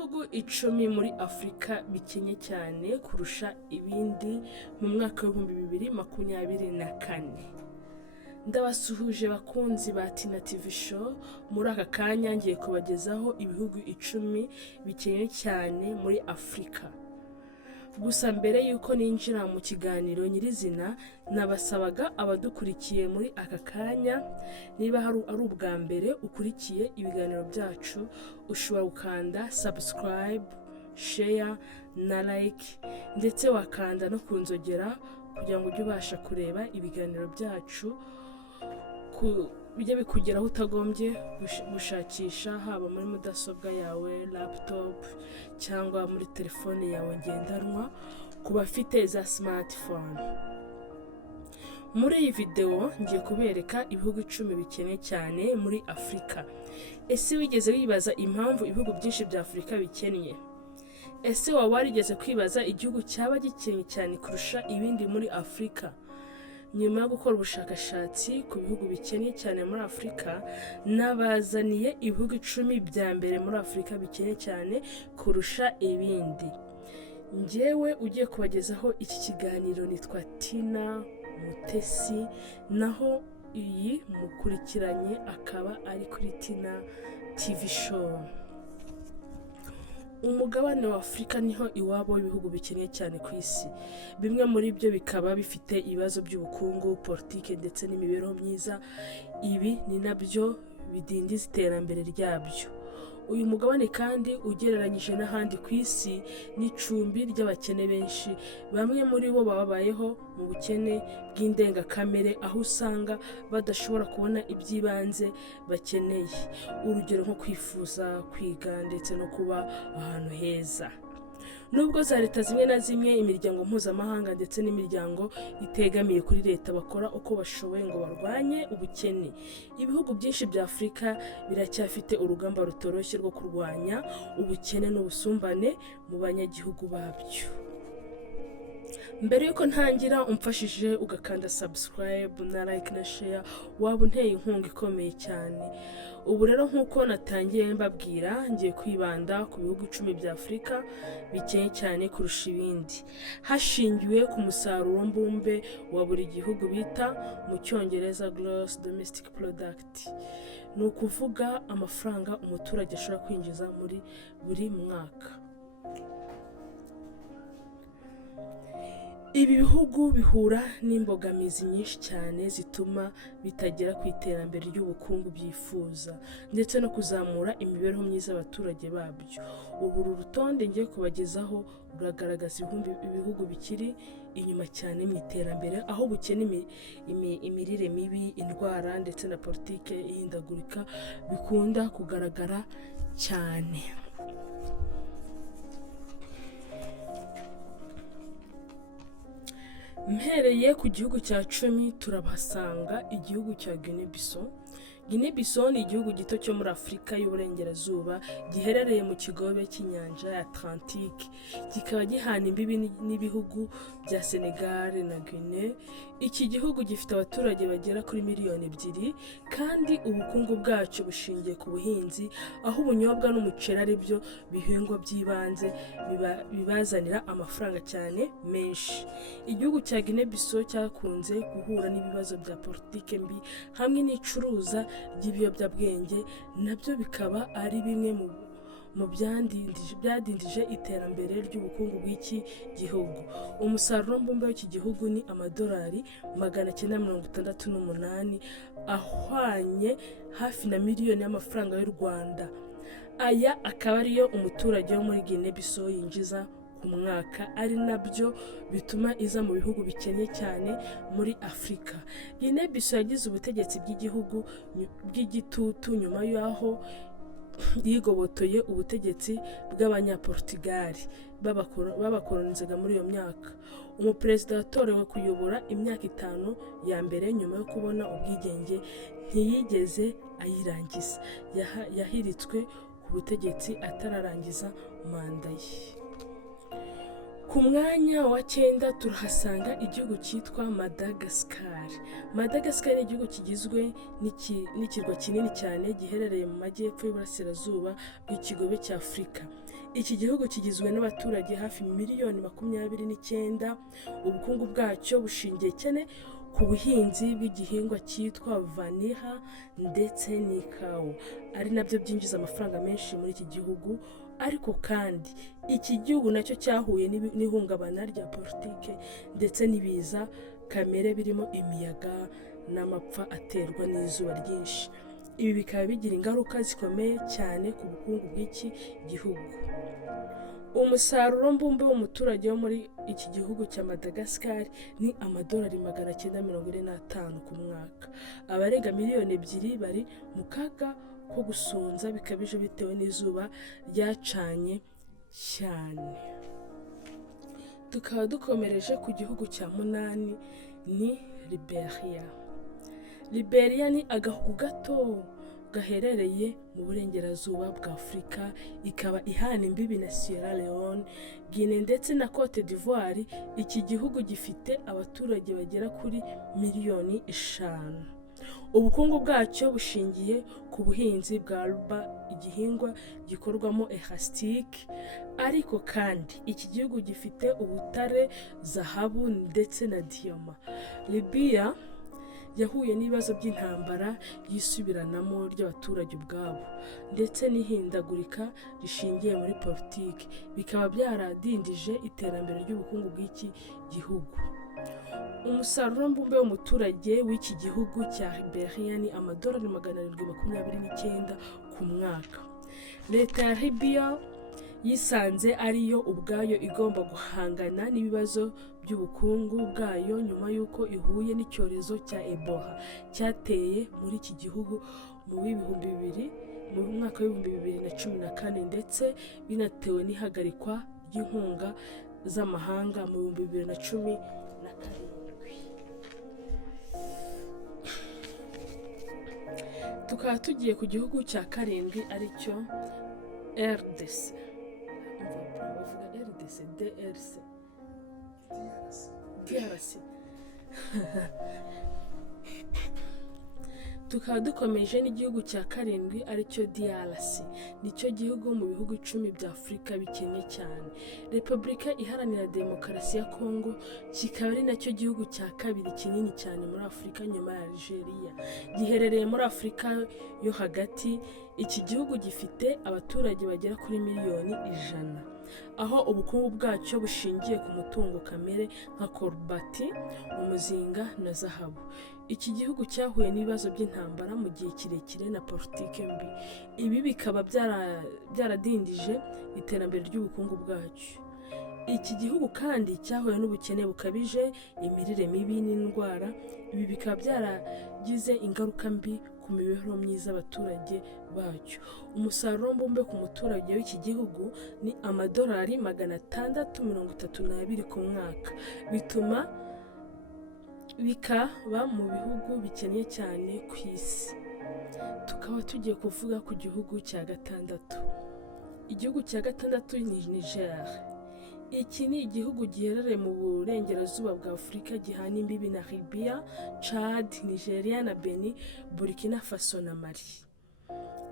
Ibihugu 10 muri Afrika bikenye cyane kurusha ibindi mu mwaka wa 2024. Ndabasuhuje bakunzi ba Tina TV Show. Muri aka kanya ngiye kubagezaho ibihugu 10 bikenye cyane muri Afrika. Gusa mbere yuko ninjira mu kiganiro nyirizina, nabasabaga abadukurikiye muri aka kanya, niba ari ubwa mbere ukurikiye ibiganiro byacu, ushobora gukanda subscribe, share na like, ndetse wakanda no kunzogera kugira ngo ujye ubasha kureba ibiganiro byacu bijya bikugeraho utagombye gushakisha, haba muri mudasobwa yawe, laptop cyangwa muri telefone yawe ngendanwa ku bafite za smartphone. Muri iyi video ngiye kubereka ibihugu 10 bikeneye cyane muri Afrika. Ese wigeze wibaza impamvu ibihugu byinshi bya Afrika bikennye? Ese waba warigeze kwibaza igihugu cyaba gikenye cyane kurusha ibindi muri Afrika? Nyuma yo gukora ubushakashatsi ku bihugu bikeneye cyane muri Afrika, nabazaniye ibihugu 10 bya mbere muri Afrika bikeneye cyane kurusha ibindi. Njyewe ugiye kubagezaho iki kiganiro nitwa Tina Mutesi, naho iyi mukurikiranye akaba ari kuri Tina TV Show. Umugabane wa Afrika niho iwabo w'ibihugu bikeneye cyane ku isi. Bimwe muri byo bikaba bifite ibibazo by'ubukungu, politike ndetse n'imibereho myiza. Ibi ni nabyo bidindiza iterambere ryabyo. Uyu mugabane kandi ugereranyije n'ahandi ku isi n'icumbi ry'abakene benshi. Bamwe muri bo babayeho mu bukene bw'indengakamere, aho usanga badashobora kubona iby'ibanze bakeneye, urugero nko kwifuza, kwiga ndetse no kuba ahantu heza. Nubwo za leta zimwe na zimwe, imiryango mpuzamahanga ndetse n'imiryango itegamiye kuri leta bakora uko bashoboye ngo barwanye ubukene, ibihugu byinshi bya Afrika biracyafite urugamba rutoroshye rwo kurwanya ubukene n'ubusumbane mu banyagihugu babyo. Mbere yuko ntangira, umfashije ugakanda subscribe na like na share, waba unteye inkunga ikomeye cyane. Ubu rero nk'uko natangiye mbabwira, ngiye kwibanda ku bihugu 10 bya Afrika bikenye cyane kurusha ibindi, hashingiwe ku musaruro mbumbe wa buri gihugu bita mu Cyongereza gross domestic product. Ni ukuvuga amafaranga umuturage ashobora kwinjiza muri buri mwaka. Ibi bihugu bihura n'imbogamizi nyinshi cyane zituma bitagera ku iterambere ry'ubukungu byifuza, ndetse no kuzamura imibereho myiza y'abaturage babyo. Ubu rutonde ngiye kubagezaho ruragaragaza ibihugu bikiri inyuma cyane mu iterambere, aho bukene imirire mibi, indwara ndetse na politike ihindagurika bikunda kugaragara cyane. Mpereye ku gihugu cya 10 turabasanga igihugu cya Guinea-Bissau. Guinea-Bissau ni igihugu gito cyo muri Afrika y'Uburengerazuba, giherereye mu kigobe cy'inyanja ya Atlantique. Kikaba gihana imbibi n'ibihugu bya Senegal na Guinea. Iki gihugu gifite abaturage bagera kuri miliyoni 2, kandi ubukungu bwacyo bushingiye ku buhinzi, aho ubunyobwa n'umuceri ari byo bihingwa by'ibanze bibazanira amafaranga cyane menshi. Igihugu cya Guinea-Bissau cyakunze guhura n'ibibazo bya politike mbi hamwe n'icuruza ry'ibiyobyabwenge, nabyo bikaba ari bimwe mu byadindije iterambere ry'ubukungu bw'iki gihugu. Umusaruro mbumbe w'iki gihugu ni amadolari 968, ahwanye hafi na miliyoni y'amafaranga y'u Rwanda. Aya akaba ariyo umuturage wo muri Guinea-Bissau yinjiza ku mwaka, ari nabyo bituma iza mu bihugu bikenye cyane muri Afrika. Guinea-Bissau yagize ubutegetsi bw'igihugu bw'igitutu nyuma y'aho yigobotoye ubutegetsi bw'abanyaportugali babakolonizaga muri iyo myaka. Umuperezida watorewe kuyobora imyaka 5 ya mbere nyuma yo kubona ubwigenge ntiyigeze ayirangiza, yahiritswe ku butegetsi atararangiza manda ye. Ku mwanya wa 9 turahasanga igihugu cyitwa Madagascar. Madagascar ni igihugu kigizwe n'ikirwa kinini cyane giherereye mu majyepfo y'uburasirazuba bw'ikigobe cya Afurika. Iki gihugu kigizwe n'abaturage hafi miliyoni 29. Ubukungu bwacyo bushingiye cyane ku buhinzi bw'igihingwa cyitwa vanilla ndetse n'ikawa, ari nabyo byinjiza amafaranga menshi muri iki gihugu. Ariko kandi iki gihugu nacyo cyahuye n'ihungabana rya politike ndetse n'ibiza kamere birimo imiyaga n'amapfa aterwa n'izuba ryinshi. Ibi bikaba bigira ingaruka zikomeye cyane ku bukungu bw'iki gihugu. Umusaruro mbumbe w'umuturage wo muri iki gihugu cya Madagascar ni amadolari 945 ku mwaka. Abarenga miliyoni 2 bari mu kaga ko gusonza bikabije bitewe n'izuba ryacanye cyane. Tukaba dukomereje ku gihugu cya 8 ni Liberia. Liberia ni agahugu gato gaherereye mu burengerazuba bwa Afurika, ikaba ihana imbibi na Sierra Leone, Guinea ndetse na Cote d'Ivoire. Iki gihugu gifite abaturage bagera kuri miliyoni 5. Ubukungu bwacyo bushingiye ku buhinzi bwa ruba, igihingwa gikorwamo elastic. Ariko kandi iki gihugu gifite ubutare, zahabu ndetse na diyama. Libya yahuye n'ibibazo by'intambara yisubiranamo ry'abaturage ubwabo ndetse n'ihindagurika rishingiye muri politiki, bikaba byaradindije iterambere ry'ubukungu bw'iki gihugu. Umusaruro mbumbe w'umuturage w'iki gihugu cya Liberia ni amadolari 729 ku mwaka. Leta ya Libya yisanze ariyo ubwayo igomba guhangana n'ibibazo by'ubukungu bwayo nyuma y'uko ihuye n'icyorezo cya Ebola cyateye muri iki gihugu mu mwaka wa 2014 ndetse binatewe n'ihagarikwa ry'inkunga z'amahanga mu 2017. Tukaba tugiye ku gihugu cya 7 aricyo RDC. DRC. Tukaba dukomeje n'igihugu cya 7 aricyo DRC. Nicyo gihugu mu bihugu 10 bya Afurika bikennye cyane. Repubulika Iharanira Demokarasi ya Kongo kikaba ari nacyo gihugu cya 2 kinini cyane muri Afurika nyuma ya Algeria. Giherereye muri Afurika yo hagati. Iki gihugu gifite abaturage bagera kuri miliyoni 100, aho ubukungu bwacyo bushingiye ku mutungo kamere nka korbati, umuzinga na zahabu. Iki gihugu cyahuye n'ibibazo by'intambara mu gihe kirekire na politike mbi. Ibi bikaba byaradindije iterambere ry'ubukungu bwacyo. Iki gihugu kandi cyahuye n'ubukene bukabije, imirire mibi n'indwara. Ibi bikaba byaragize ingaruka mbi ku mibereho myiza y'abaturage bacyo. Umusaruro mbumbe ku muturage w'iki gihugu ni amadolari 632 ku mwaka. Bikaba mu bihugu bikennye cyane ku isi. Tukaba tugiye kuvuga ku gihugu cya 6. Igihugu cya 6 ni Niger. Iki ni igihugu giherereye mu burengerazuba bwa Afurika, gihana imbibi na Libya, Chad, Nigeria na Benin, Burkina Faso na Mali.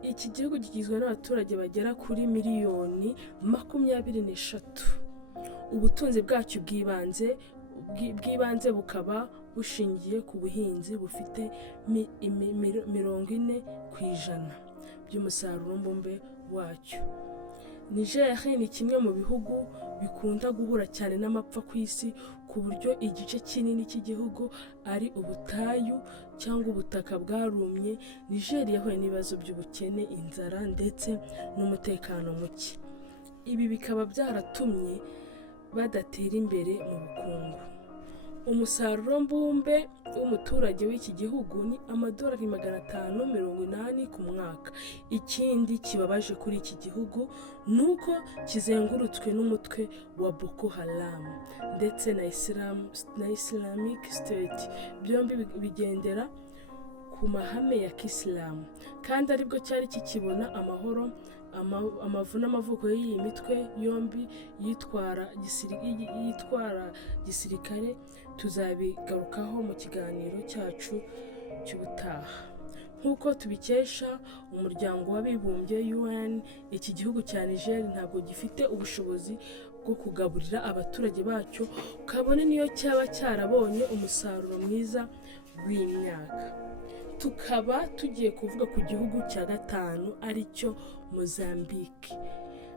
Iki gihugu kigizwe n'abaturage bagera kuri miliyoni 23. Ubutunzi bwacyo bw'ibanze bukaba bushingiye ku buhinzi bufite 40% by'umusaruro mbumbe wacyo. Niger ni kimwe mu bihugu bikunda guhura cyane n'amapfa ku isi, ku buryo igice kinini cy'igihugu ari ubutayu cyangwa ubutaka bwarumye. Niger yahuye n'ibibazo by'ubukene, inzara ndetse n'umutekano muke. Ibi bikaba byaratumye badatera imbere mu bukungu. Umusaruro mbumbe w'umuturage w'iki gihugu ni amadolari 580 ku mwaka. Ikindi kibabaje kuri iki gihugu nuko kizengurutswe n'umutwe wa Boko Haram ndetse na Islamic State. Byombi bigendera ku mahame ya Kisilamu kandi aribwo cyari kikibona amahoro amavu n'amavuko y'iyi mitwe yombi yitwara gisirikare tuzabigarukaho mu kiganiro cyacu cy'ubutaha. Nk'uko tubikesha umuryango w'abibumbye UN, iki gihugu cya Niger ntabwo gifite ubushobozi bwo kugaburira abaturage bacyo kabone niyo cyaba cyarabonye umusaruro mwiza w'imyaka. Tukaba tugiye kuvuga ku gihugu cya gatanu aricyo Mozambique.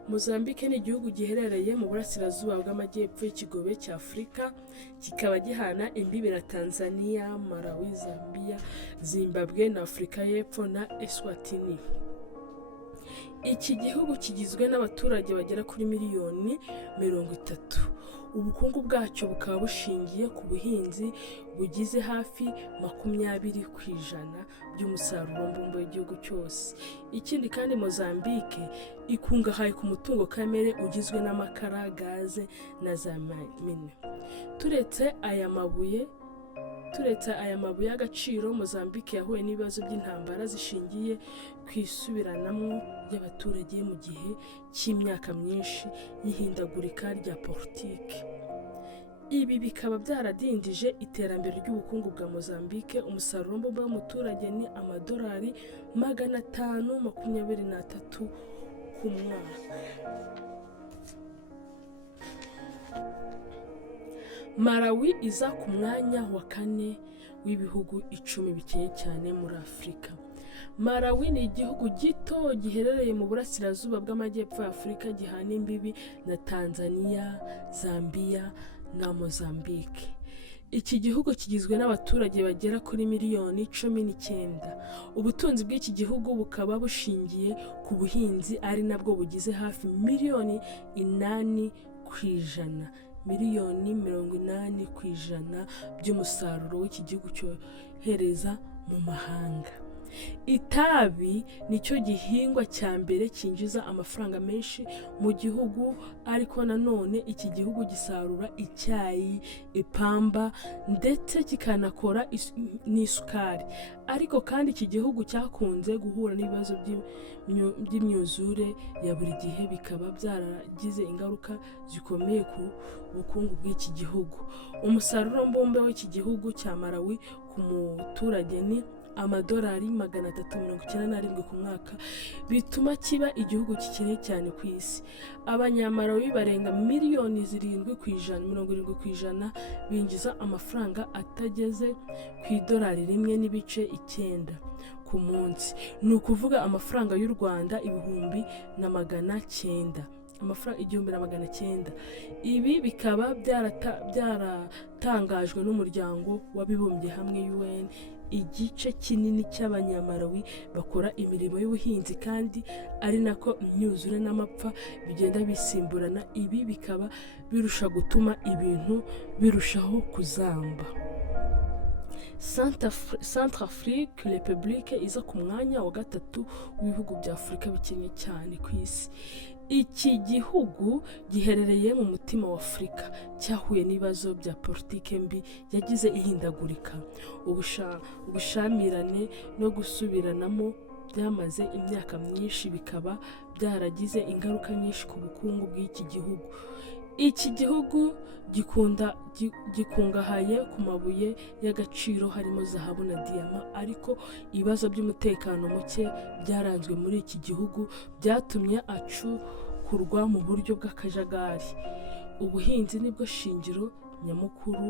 Mozambique ni igihugu giherereye mu burasirazuba bw'amajyepfo y'ikigobe cya Afurika, kikaba gihana imbibi na Tanzania, Malawi, Zambia, Zimbabwe na Afurika y'Epfo na Eswatini. Iki gihugu kigizwe n'abaturage bagera kuri miliyoni 30. Ubukungu bwacyo bukaba bushingiye ku buhinzi bugize hafi 20% by'umusaruro mbumbe w'igihugu cyose. Ikindi kandi Mozambique ikungahaye ku mutungo kamere ugizwe n'amakara, gaze na za mine. Turetse aya mabuye y'agaciro, Mozambique yahuye n'ibibazo by'intambara zishingiye ku isubiranamo y'abaturage mu gihe cy'imyaka myinshi y'ihindagurika rya politiki. Ibi bikaba byaradindije iterambere ry'ubukungu bwa Mozambique. Umusaruro mbumbe w'umuturage ni amadolari 523 ku mwaka. Malawi iza ku mwanya wa 4 w'ibihugu 10 bikennye cyane muri Afurika. Malawi ni igihugu gito giherereye mu burasirazuba bw'amajyepfo ya Afurika, gihana imbibi na Tanzania, Zambia na Mozambique. Iki gihugu kigizwe n'abaturage bagera kuri miliyoni 19. Ubutunzi bw'iki gihugu bukaba bushingiye ku buhinzi ari nabwo bugize hafi miliyoni 8%. Miliyoni 80% by'umusaruro w'iki gihugu cyohereza mu mahanga. Itabi nicyo gihingwa cya mbere cyinjiza amafaranga menshi mu gihugu, ariko nanone iki gihugu gisarura icyayi, ipamba ndetse kikanakora n'isukari. Ariko kandi iki gihugu cyakunze guhura n'ibibazo by'imyuzure ya buri gihe, bikaba byaragize ingaruka zikomeye ku bukungu bw'iki gihugu. Umusaruro mbumbe w'iki gihugu cya Malawi ku muturage ni amadolari 397 ku mwaka, bituma kiba igihugu gikennye cyane ku isi. Abanyamalawi barenga miliyoni 70% binjiza amafaranga atageze ku idolari 1.9 ku munsi. Ni ukuvuga amafaranga y'u Rwanda 1,900. Amafaranga 1,900. Ibi bikaba byaratangajwe n'umuryango w'abibumbye hamwe UN. Igice kinini cy'abanyamalawi bakora imirimo y'ubuhinzi, kandi ari nako imyuzure n'amapfa bigenda bisimburana. Ibi bikaba birusha gutuma ibintu birushaho kuzamba. Centrafrique Republique iza ku mwanya wa 3 w'ibihugu bya Afurika bikennye cyane ku isi. Iki gihugu giherereye mu mutima wa Afurika, cyahuye n'ibibazo bya politike mbi yagize ihindagurika. Ubushamirane no gusubiranamo byamaze imyaka myinshi, bikaba byaragize ingaruka nyinshi ku bukungu bw'iki gihugu. Iki gihugu gikungahaye ku mabuye y'agaciro harimo zahabu na diyama, ariko ibibazo by'umutekano muke byaranzwe muri iki gihugu byatumye acukurwa mu buryo bw'akajagari. Ubuhinzi nibwo shingiro nyamukuru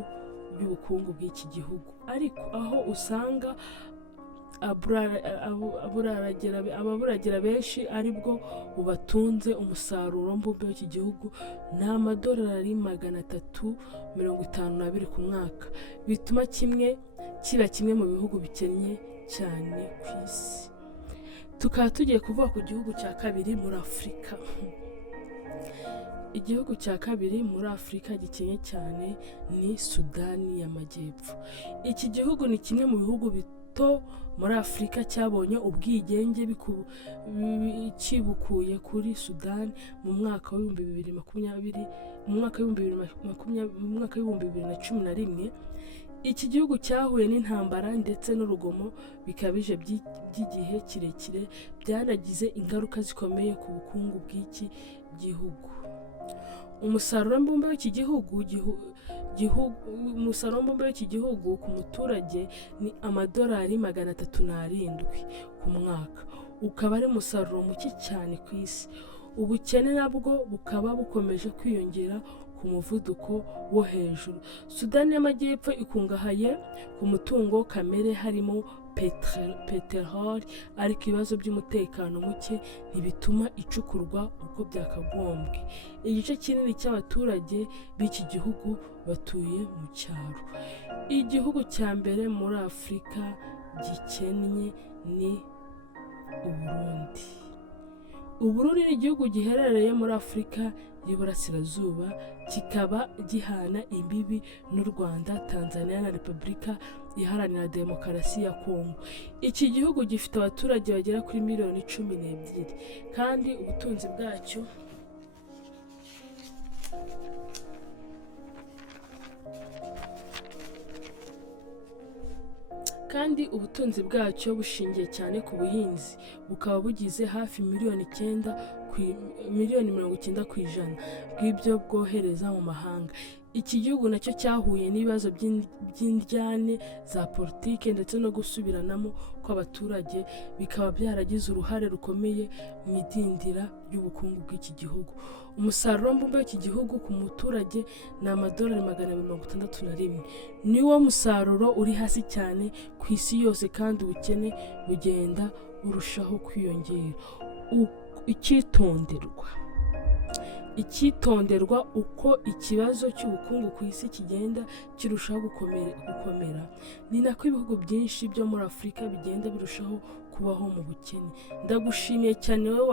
y'ubukungu bw'iki gihugu, ariko aho usanga ababuragira benshi aribwo bubatunze. Umusaruro mbumbe w'iki gihugu ni amadolari 352 ku mwaka, bituma kiba kimwe mu bihugu bikennye cyane ku isi. Tukaba tugiye kuvuga ku gihugu cya kabiri muri Afurika. Igihugu cya kabiri muri Afurika gikennye cyane ni Sudani y'Amajyepfo. Iki gihugu ni kimwe mu bihugu bito muri Afurika cyabonye ubwigenge kibukuye kuri Sudani mu mwaka wa 2011. iki gihugu cyahuye n'intambara ndetse n'urugomo bikabije by'igihe kirekire, byanagize ingaruka zikomeye ku bukungu bw'iki gihugu. Umusaruro mbumbe w'iki gihugu ku muturage ni amadolari 307 ku mwaka, ukaba ari umusaruro muke cyane ku isi. Ubukene nabwo bukaba bukomeje kwiyongera ku muvuduko wo hejuru. Sudani y'Amajyepfo ikungahaye ku mutungo kamere harimo peteroli, ariko ibibazo by'umutekano muke ntibituma icukurwa uko byakagombye. Igice kinini cy'abaturage b'iki gihugu batuye mu cyaro. Igihugu cya mbere muri Afurika gikennye ni Uburundi. Uburundi ni igihugu giherereye muri Afurika y'Iburasirazuba, kikaba gihana imbibi n'u Rwanda, Tanzania na Repubulika Iharanira Demokarasi ya Kongo. Iki gihugu gifite abaturage bagera kuri miliyoni 12, kandi ubutunzi bwacyo bushingiye cyane ku buhinzi, bukaba bugize hafi miliyoni 90% bw'ibyo bwohereza mu mahanga. Iki gihugu nacyo cyahuye n'ibibazo by'indyane za politike ndetse no gusubiranamo kw'abaturage, bikaba byaragize uruhare rukomeye mu idindira ry'ubukungu bw'iki gihugu. Umusaruro mbumbe w'iki gihugu ku muturage ni amadolari 261. Niwo musaruro uri hasi cyane ku isi yose, kandi ubukene bugenda burushaho kwiyongera. Icyitonderwa uko ikibazo cy'ubukungu ku isi kigenda kirushaho gukomera, ni nako ibihugu byinshi byo muri Afurika bigenda birushaho kubaho mu bukene. Ndagushimiye cyane wowe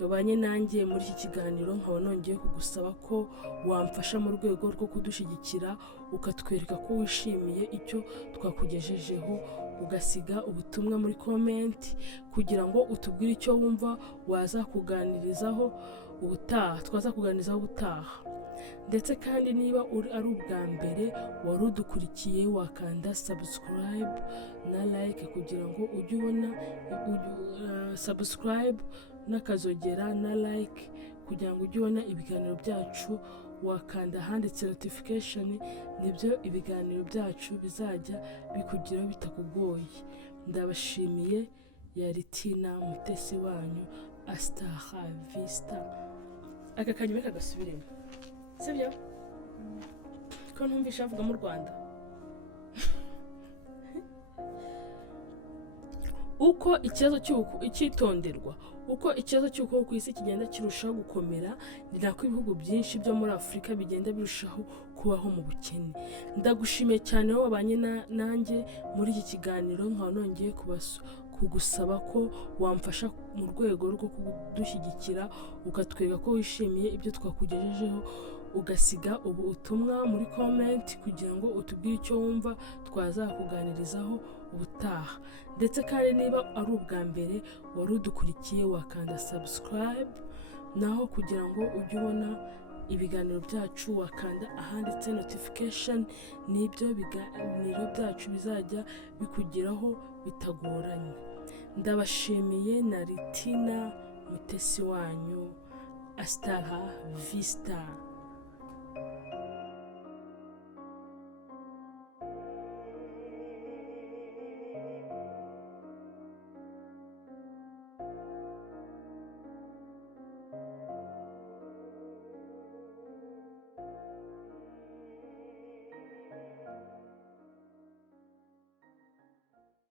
wabanye nanjye muri iki kiganiro, nkaba nongeye kugusaba ko wamfasha mu rwego rwo kudushyigikira, ukatwereka ko wishimiye icyo twakugejejeho, ugasiga ubutumwa muri comment kugira ngo utubwire icyo wumva twaza kuganirizaho ubutaha. Ndetse kandi niba ari ubwa mbere wari udukurikiye, wakanda subscribe na like kugira ngo ujye ubona subscribe n'akazogera na like kugira ngo ujye ubona ibiganiro byacu. Wakanda handitse notification, nibyo ibiganiro byacu bizajya bikugeraho bitakugoye. Ndabashimiye. Yari Tina Mutesi wanyu. Hasta la vista. Aka kanyuma kagasubiremo, sibyo? Ko ntumvisha avuga mu Rwanda. Uko ikibazo cy'ubukungu ku isi kigenda kirushaho gukomera, ni nako ibihugu byinshi byo muri Afurika bigenda birushaho kubaho mu bukene. Ndagushimiye cyane wowe wabanye nanjye muri iki kiganiro, nkaba nongeye kugusaba ko wamfasha mu rwego rwo kudushyigikira, ukatwereka ko wishimiye ibyo twakugejejeho, ugasiga ubutumwa muri comment kugira ngo utubwire icyo wumva twazakuganirizaho ubutaha. Ndetse kandi niba ari ubwa mbere wari udukurikiye, wakanda subscribe, naho kugira ngo ujye ubona ibiganiro byacu wakanda ahanditse notification, n'ibyo biganiro byacu bizajya bikugeraho bitagoranye. Ndabashimiye. na Tina Mutesi wanyu. Hasta la vista.